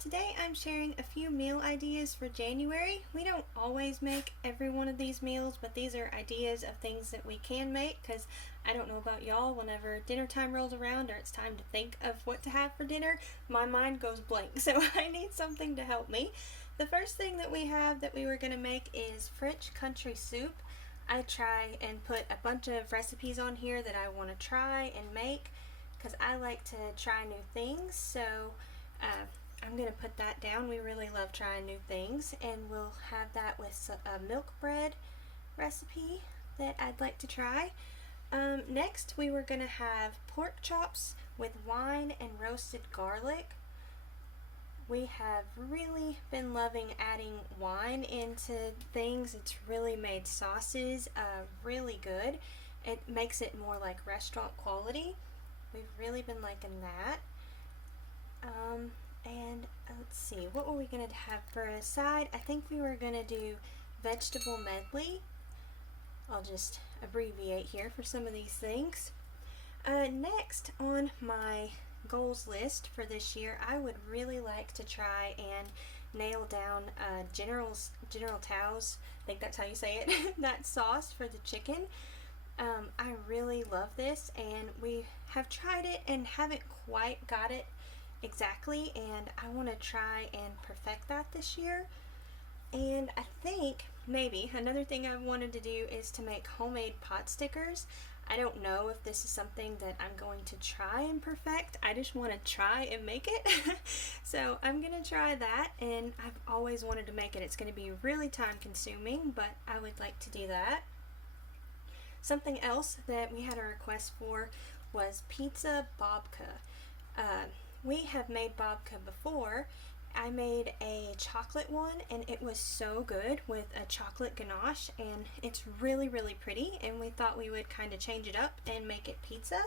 Today I'm sharing a few meal ideas for January. We don't always make every one of these meals, but these are ideas of things that we can make because I don't know about y'all, whenever dinner time rolls around or it's time to think of what to have for dinner, my mind goes blank, so I need something to help me. The first thing that we have that we were going to make is French country soup. I try and put a bunch of recipes on here that I want to try and make because I like to try new things, so I'm going to put that down. We really love trying new things, and we'll have that with a milk bread recipe that I'd like to try. Next, we were going to have pork chops with wine and roasted garlic. We have really been loving adding wine into things. It's really made sauces really good. It makes it more like restaurant quality. We've really been liking that. And let's see, what were we going to have for a side? I think we were going to do vegetable medley. I'll just abbreviate here for some of these things. Next on my goals list for this year, I would really like to try and nail down General Tao's, I think that's how you say it, that sauce for the chicken. I really love this, and we have tried it and haven't quite got it exactly, and I want to try and perfect that this year. And I think maybe another thing I wanted to do is to make homemade pot stickers. I don't know if this is something that I'm going to try and perfect. I just want to try and make it. So I'm going to try that, and I've always wanted to make it. It's going to be really time consuming, but I would like to do that. Something else that we had a request for was pizza babka. We have made babka before. I made a chocolate one, and it was so good with a chocolate ganache, and it's really pretty, and we thought we would kind of change it up and make it pizza.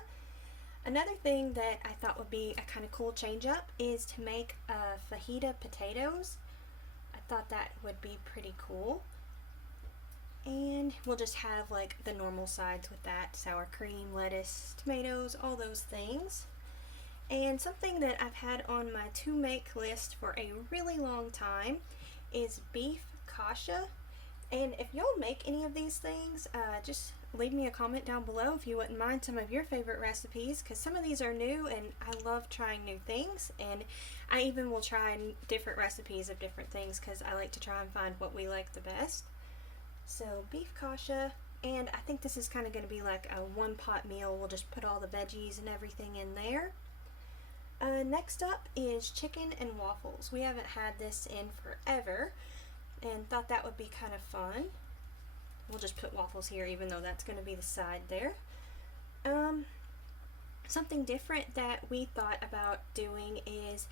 Another thing that I thought would be a kind of cool change up is to make fajita potatoes. I thought that would be pretty cool. And we'll just have like the normal sides with that: sour cream, lettuce, tomatoes, all those things. And something that I've had on my to make list for a really long time is beef kasha. And if y'all make any of these things, just leave me a comment down below if you wouldn't mind some of your favorite recipes, because some of these are new and I love trying new things, and I even will try different recipes of different things because I like to try and find what we like the best. So beef kasha, and I think this is kind of going to be like a one pot meal. We'll just put all the veggies and everything in there. Next up is chicken and waffles. We haven't had this in forever and thought that would be kind of fun. We'll just put waffles here even though that's going to be the side there. Something different that we thought about doing is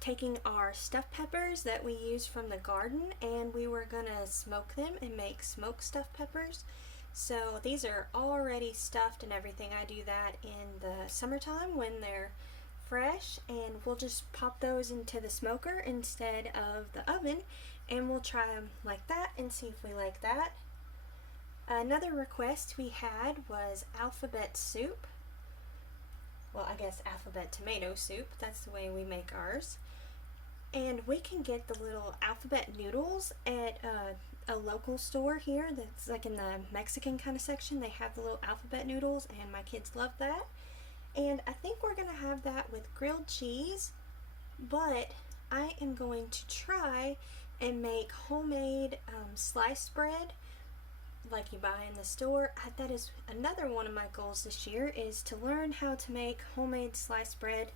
taking our stuffed peppers that we use from the garden, and we were gonna smoke them and make smoked stuffed peppers. So these are already stuffed and everything. I do that in the summertime when they're fresh, and we'll just pop those into the smoker instead of the oven, and we'll try them like that and see if we like that. Another request we had was alphabet soup. Well, I guess alphabet tomato soup. That's the way we make ours. And we can get the little alphabet noodles at a local store here that's like in the Mexican kind of section. They have the little alphabet noodles, and my kids love that. And I think we're going to have that with grilled cheese, but I am going to try and make homemade sliced bread like you buy in the store. That is another one of my goals this year, is to learn how to make homemade sliced bread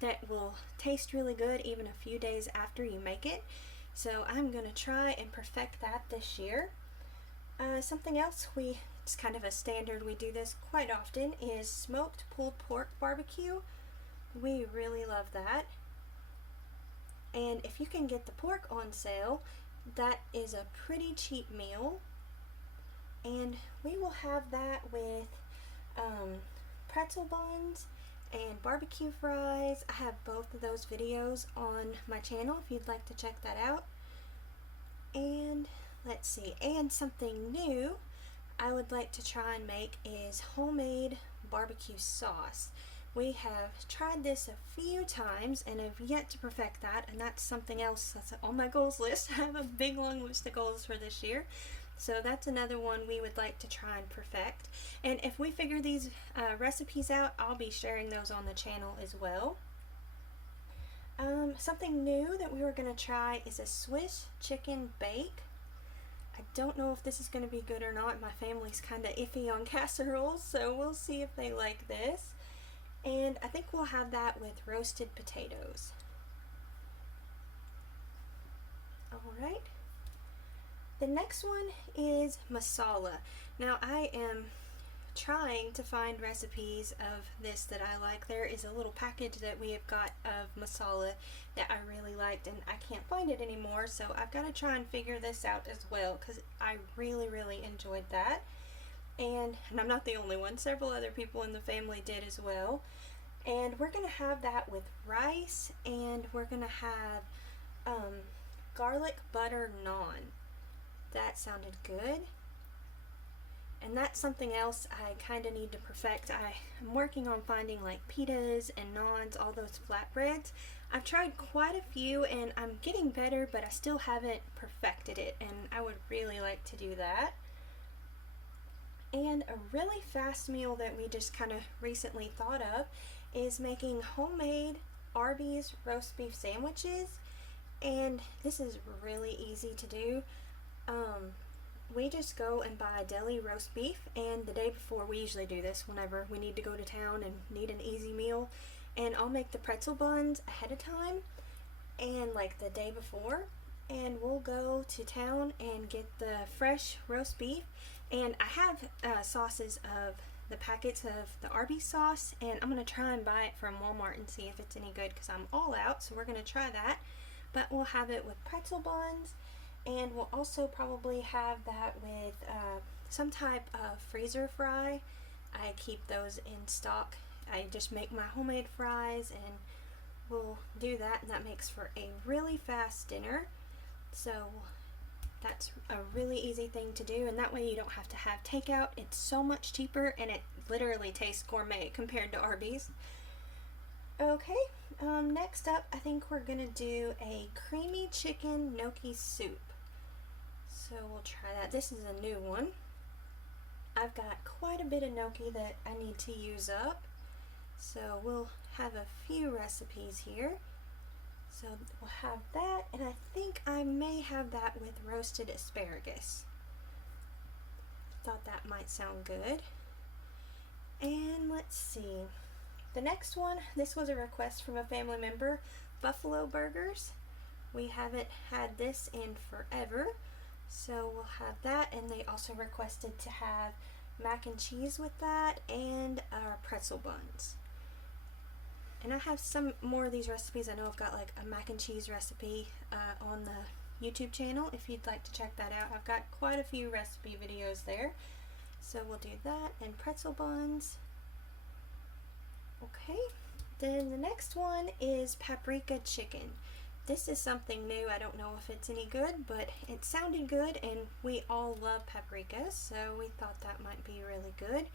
that will taste really good even a few days after you make it. So I'm going to try and perfect that this year. Something else, it's kind of a standard, we do this quite often, is smoked pulled pork barbecue. We really love that. And if you can get the pork on sale, that is a pretty cheap meal. And we will have that with pretzel buns and barbecue fries. I have both of those videos on my channel if you'd like to check that out. And let's see, and something new I would like to try and make is homemade barbecue sauce. We have tried this a few times and have yet to perfect that, and that's something else that's on my goals list. I have a big long list of goals for this year. So that's another one we would like to try and perfect. And if we figure these recipes out, I'll be sharing those on the channel as well. Something new that we were going to try is a Swiss chicken bake. I don't know if this is going to be good or not. My family's kind of iffy on casseroles, so we'll see if they like this. And I think we'll have that with roasted potatoes. Alright. The next one is masala. Now I am trying to find recipes of this that I like. There is a little package that we have got of masala that I really liked, and I can't find it anymore, so I've got to try and figure this out as well, because I really enjoyed that. And I'm not the only one. Several other people in the family did as well. And we're going to have that with rice, and we're going to have garlic butter naan. That sounded good. And that's something else I kind of need to perfect. I'm working on finding like pitas and naans, all those flatbreads. I've tried quite a few and I'm getting better, but I still haven't perfected it, and I would really like to do that. And a really fast meal that we just kind of recently thought of is making homemade Arby's roast beef sandwiches. And this is really easy to do. We just go and buy deli roast beef, and the day before, we usually do this whenever we need to go to town and need an easy meal, and I'll make the pretzel buns ahead of time and like the day before, and we'll go to town and get the fresh roast beef. And I have sauces of the packets of the Arby's sauce, and I'm going to try and buy it from Walmart and see if it's any good, because I'm all out, so we're going to try that. But we'll have it with pretzel buns, and we'll also probably have that with some type of freezer fry. I keep those in stock. I just make my homemade fries, and we'll do that, and that makes for a really fast dinner. So that's a really easy thing to do, and that way you don't have to have takeout. It's so much cheaper, and it literally tastes gourmet compared to Arby's. Okay, next up, I think we're gonna do a creamy chicken gnocchi soup. So we'll try that. This is a new one. I've got quite a bit of gnocchi that I need to use up, so we'll have a few recipes here. So we'll have that, and I think I may have that with roasted asparagus. Thought that might sound good. And let's see. The next one, this was a request from a family member, buffalo burgers. We haven't had this in forever, so we'll have that, and they also requested to have mac and cheese with that and our pretzel buns. And I have some more of these recipes. I know I've got like a mac and cheese recipe on the YouTube channel if you'd like to check that out. I've got quite a few recipe videos there. So we'll do that and pretzel buns. Okay, then the next one is paprika chicken. This is something new. I don't know if it's any good, but it sounded good, and we all love paprika, so we thought that might be really good.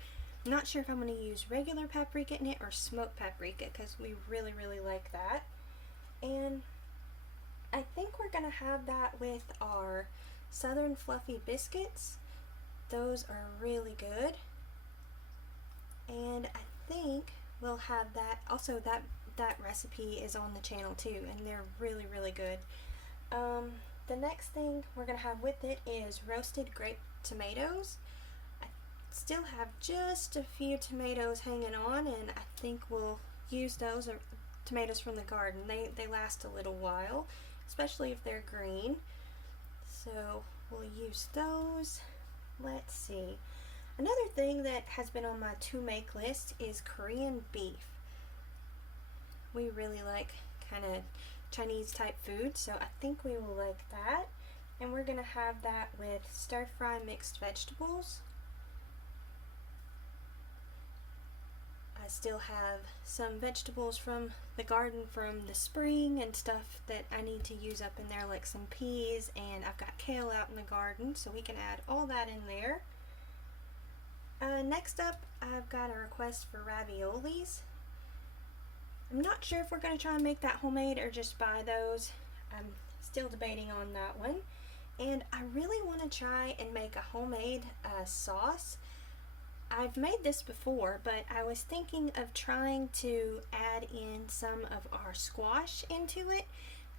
I'm not sure if I'm going to use regular paprika in it or smoked paprika, because we really like that. And I think we're going to have that with our Southern Fluffy Biscuits. Those are really good. And I think we'll have that, also that recipe is on the channel too, and they're really good. The next thing we're going to have with it is roasted grape tomatoes. I still have just a few tomatoes hanging on, and I think we'll use those tomatoes from the garden. They last a little while, especially if they're green. So we'll use those. Let's see. Another thing that has been on my to make list is Korean beef. We really like kind of Chinese type food, so I think we will like that. And we're going to have that with stir fry mixed vegetables. I still have some vegetables from the garden from the spring and stuff that I need to use up in there, like some peas, and I've got kale out in the garden, so we can add all that in there. Next up, I've got a request for raviolis. I'm not sure if we're going to try and make that homemade or just buy those. I'm still debating on that one. And I really want to try and make a homemade sauce. I've made this before, but I was thinking of trying to add in some of our squash into it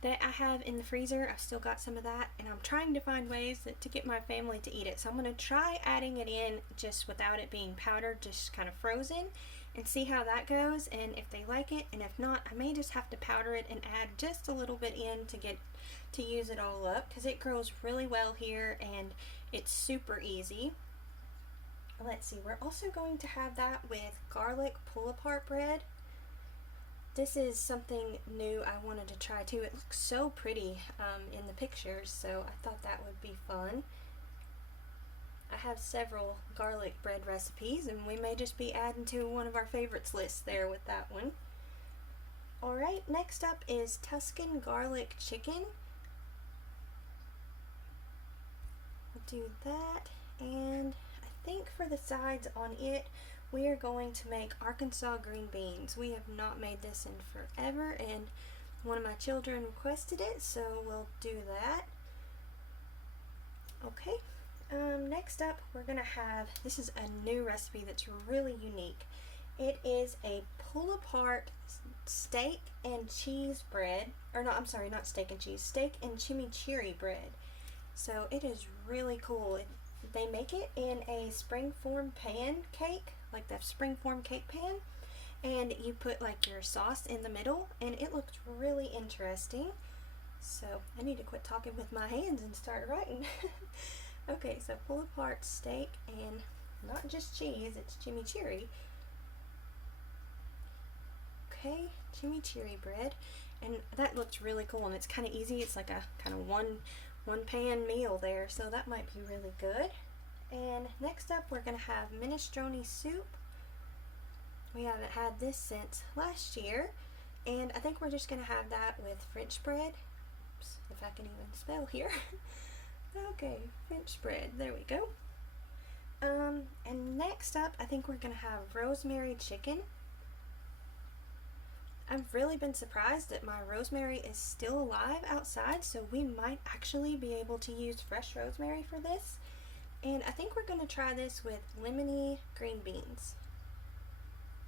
that I have in the freezer. I've still got some of that, and I'm trying to find ways to get my family to eat it. So I'm going to try adding it in just without it being powdered, just kind of frozen, and see how that goes, and if they like it. And if not, I may just have to powder it and add just a little bit in to use it all up, because it grows really well here and it's super easy. Let's see, we're also going to have that with garlic pull-apart bread. This is something new I wanted to try too. It looks so pretty in the pictures, so I thought that would be fun. I have several garlic bread recipes, and we may just be adding to one of our favorites list there with that one. Alright, next up is Tuscan garlic chicken. We'll do that, and I think for the sides on it, we are going to make Arkansas green beans. We have not made this in forever, and one of my children requested it, so we'll do that. Okay, next up we're going to have, this is a new recipe that's really unique. It is a pull-apart steak and cheese bread, or no, I'm sorry, not steak and cheese, steak and chimichurri bread. So it is really cool. They make it in a springform pan cake, like the springform cake pan, and you put like your sauce in the middle, and it looks really interesting. So I need to quit talking with my hands and start writing. Okay, so pull apart steak and not just cheese, it's chimichurri. Okay, chimichurri bread, and that looks really cool, and it's kind of easy. It's like a kind of one pan meal there, so that might be really good. And next up we're going to have minestrone soup. We haven't had this since last year, and I think we're just going to have that with French bread. Oops, if I can even spell here. Okay, French bread, there we go. And next up I think we're going to have rosemary chicken. I've really been surprised that my rosemary is still alive outside, so we might actually be able to use fresh rosemary for this. And I think we're going to try this with lemony green beans.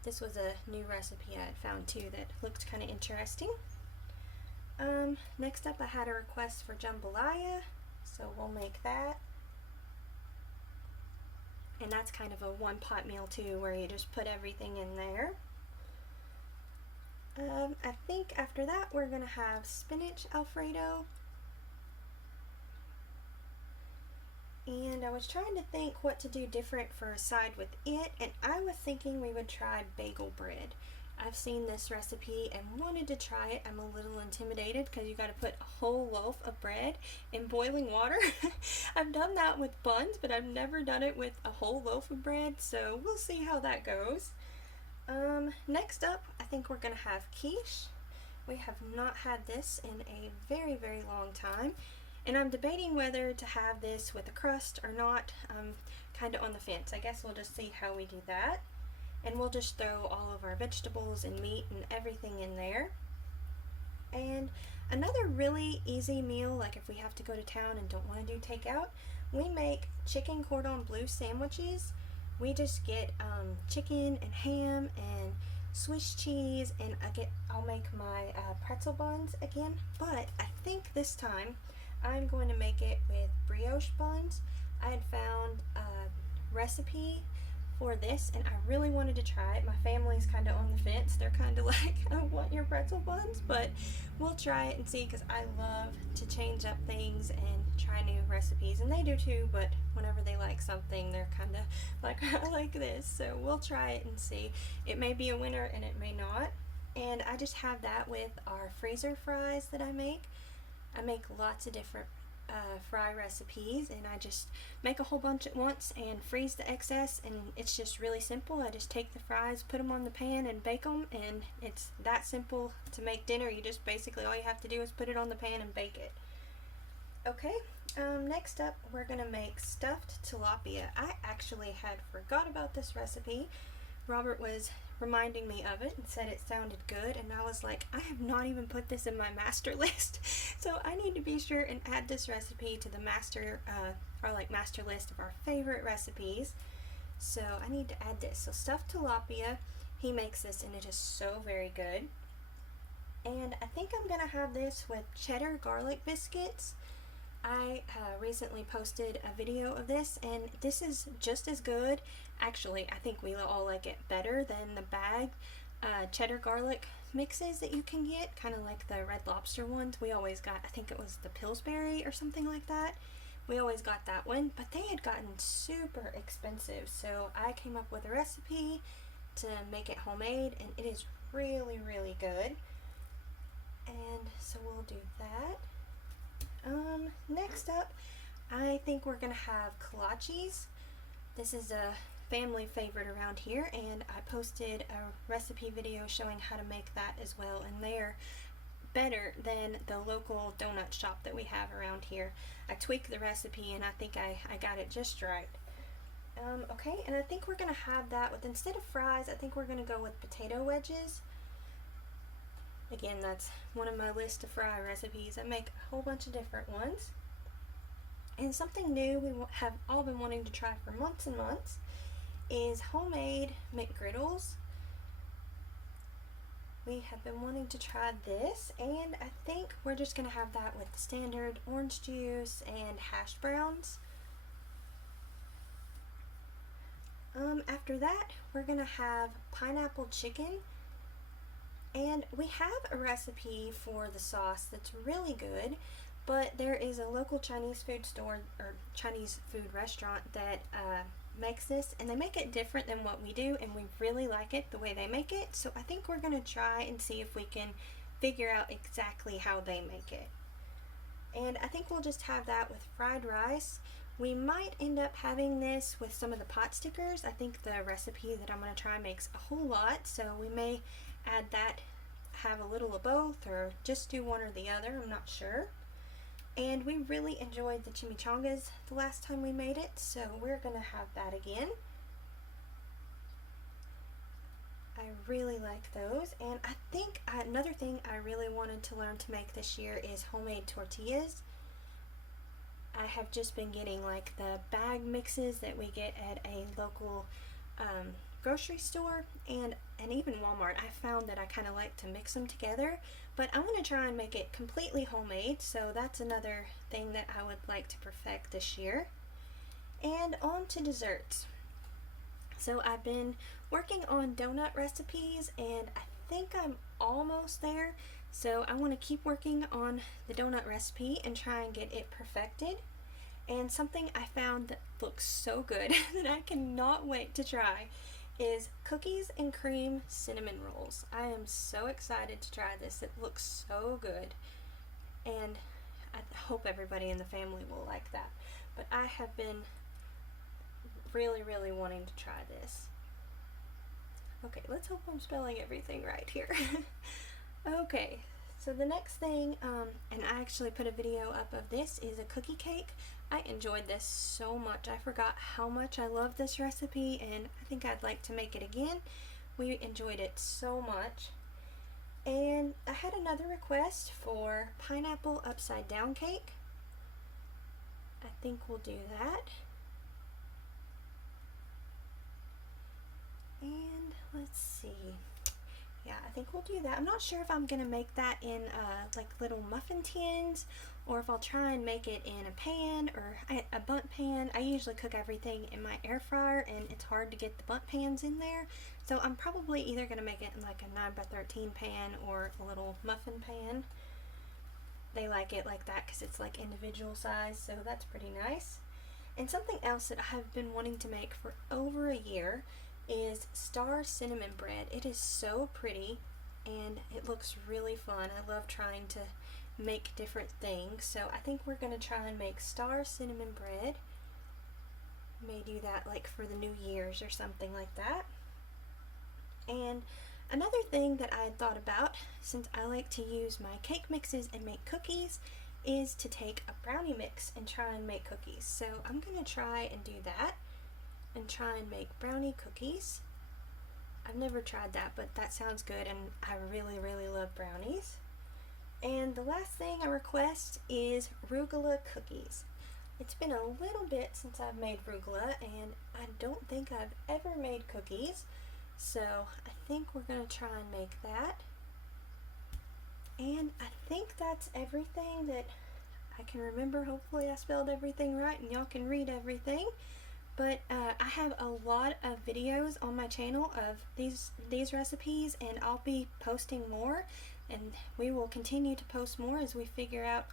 This was a new recipe I had found too that looked kind of interesting. Next up I had a request for jambalaya, so we'll make that. And that's kind of a one-pot meal too, where you just put everything in there. I think after that we're going to have spinach Alfredo. And I was trying to think what to do different for a side with it, and I was thinking we would try bagel bread. I've seen this recipe and wanted to try it. I'm a little intimidated because you got to put a whole loaf of bread in boiling water. I've done that with buns, but I've never done it with a whole loaf of bread, so we'll see how that goes. Next up, I think we're going to have quiche. We have not had this in a very, very long time, and I'm debating whether to have this with a crust or not. I'm kind of on the fence. I guess we'll just see how we do that, and we'll just throw all of our vegetables and meat and everything in there. And another really easy meal, like if we have to go to town and don't want to do takeout, we make chicken cordon bleu sandwiches. We just get chicken and ham and Swiss cheese, and I'll make my pretzel buns again, but I think this time I'm going to make it with brioche buns. I had found a recipe for this and I really wanted to try it. My family's kind of on the fence. They're kind of like, I want your pretzel buns, but we'll try it and see, because I love to change up things and try new recipes, and they do too, but whenever they like something they're kind of like, I like this, so we'll try it and see. It may be a winner and it may not. And I just have that with our freezer fries that I make. I make lots of different fry recipes, and I just make a whole bunch at once and freeze the excess, and it's just really simple. I just take the fries, put them on the pan and bake them, and it's that simple to make dinner. You just basically, all you have to do is put it on the pan and bake it. Okay, next up we're going to make stuffed tilapia. I actually had forgot about this recipe. Robert was reminding me of it and said it sounded good, and I was like, I have not even put this in my master list, so I need to be sure and add this recipe to the master list of our favorite recipes. So I need to add this. So stuffed tilapia, he makes this and it is so very good. And I think I'm gonna have this with cheddar garlic biscuits. I recently posted a video of this, and this is just as good. Actually, I think we all like it better than the bag cheddar garlic mixes that you can get, kind of like the Red Lobster ones. We always got, I think it was the Pillsbury or something like that. We always got that one, but they had gotten super expensive, so I came up with a recipe to make it homemade, and it is really, really good. And so we'll do that. Next up, I think we're gonna have kolaches. This is a family favorite around here, and I posted a recipe video showing how to make that as well, and they're better than the local donut shop that we have around here. I tweaked the recipe and I think I got it just right. Okay, and I think we're gonna have that with, instead of fries, I think we're gonna go with potato wedges. Again, that's one of my list of fry recipes. I make a whole bunch of different ones. And something new we have all been wanting to try for months and months is homemade McGriddles. We have been wanting to try this, and I think we're just going to have that with the standard orange juice and hash browns. After that, we're going to have pineapple chicken. And we have a recipe for the sauce that's really good, but there is a local Chinese food store or Chinese food restaurant that makes this, and they make it different than what we do, and we really like it the way they make it. So I think we're going to try and see if we can figure out exactly how they make it. And I think we'll just have that with fried rice. We might end up having this with some of the pot stickers. I think the recipe that I'm going to try makes a whole lot, so we may add that, have a little of both, or just do one or the other, I'm not sure. And we really enjoyed the chimichangas the last time we made it, so we're gonna have that again. I really like those, and I think another thing I really wanted to learn to make this year is homemade tortillas. I have just been getting like the bag mixes that we get at a local grocery store and even Walmart. I found that I kind of like to mix them together, but I want to try and make it completely homemade, so that's another thing that I would like to perfect this year. And on to desserts. So I've been working on donut recipes, and I think I'm almost there, so I want to keep working on the donut recipe and try and get it perfected. And something I found that looks so good that I cannot wait to try is cookies and cream cinnamon rolls. I am so excited to try this. It looks so good, and I hope everybody in the family will like that. But I have been really, really wanting to try this. Okay, let's hope I'm spelling everything right here. Okay, so the next thing, and I actually put a video up of this, is a cookie cake. I enjoyed this so much. I forgot how much I love this recipe, and I think I'd like to make it again. We enjoyed it so much. And I had another request for pineapple upside down cake. I think we'll do that. And let's see. Yeah, I think we'll do that. I'm not sure if I'm going to make that in like little muffin tins, or if I'll try and make it in a pan or a bundt pan. I usually cook everything in my air fryer, and it's hard to get the bundt pans in there. So I'm probably either going to make it in like a 9x13 pan or a little muffin pan. They like it like that because it's like individual size, so that's pretty nice. And something else that I've been wanting to make for over a year is star cinnamon bread. It is so pretty and it looks really fun. I love trying to make different things, so I think we're going to try and make star cinnamon bread. May do that like for the New Year's or something like that. And another thing that I had thought about, since I like to use my cake mixes and make cookies, is to take a brownie mix and try and make cookies. So I'm going to try and do that and try and make brownie cookies. I've never tried that, but that sounds good, and I really, really love brownies. And the last thing I request is arugula cookies. It's been a little bit since I've made arugula, and I don't think I've ever made cookies, so I think we're going to try and make that. And I think that's everything that I can remember. Hopefully I spelled everything right and y'all can read everything. But I have a lot of videos on my channel of these recipes, and I'll be posting more, and we will continue to post more as we figure out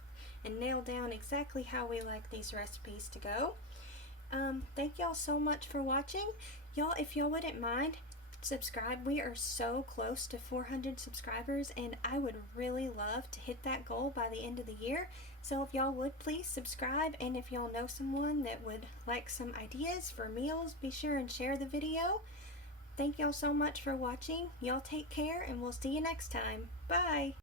and nail down exactly how we like these recipes to go. Thank y'all so much for watching. Y'all, if y'all wouldn't mind, subscribe. We are so close to 400 subscribers, and I would really love to hit that goal by the end of the year. So if y'all would please subscribe, and if y'all know someone that would like some ideas for meals, be sure and share the video. Thank y'all so much for watching. Y'all take care, and we'll see you next time. Bye!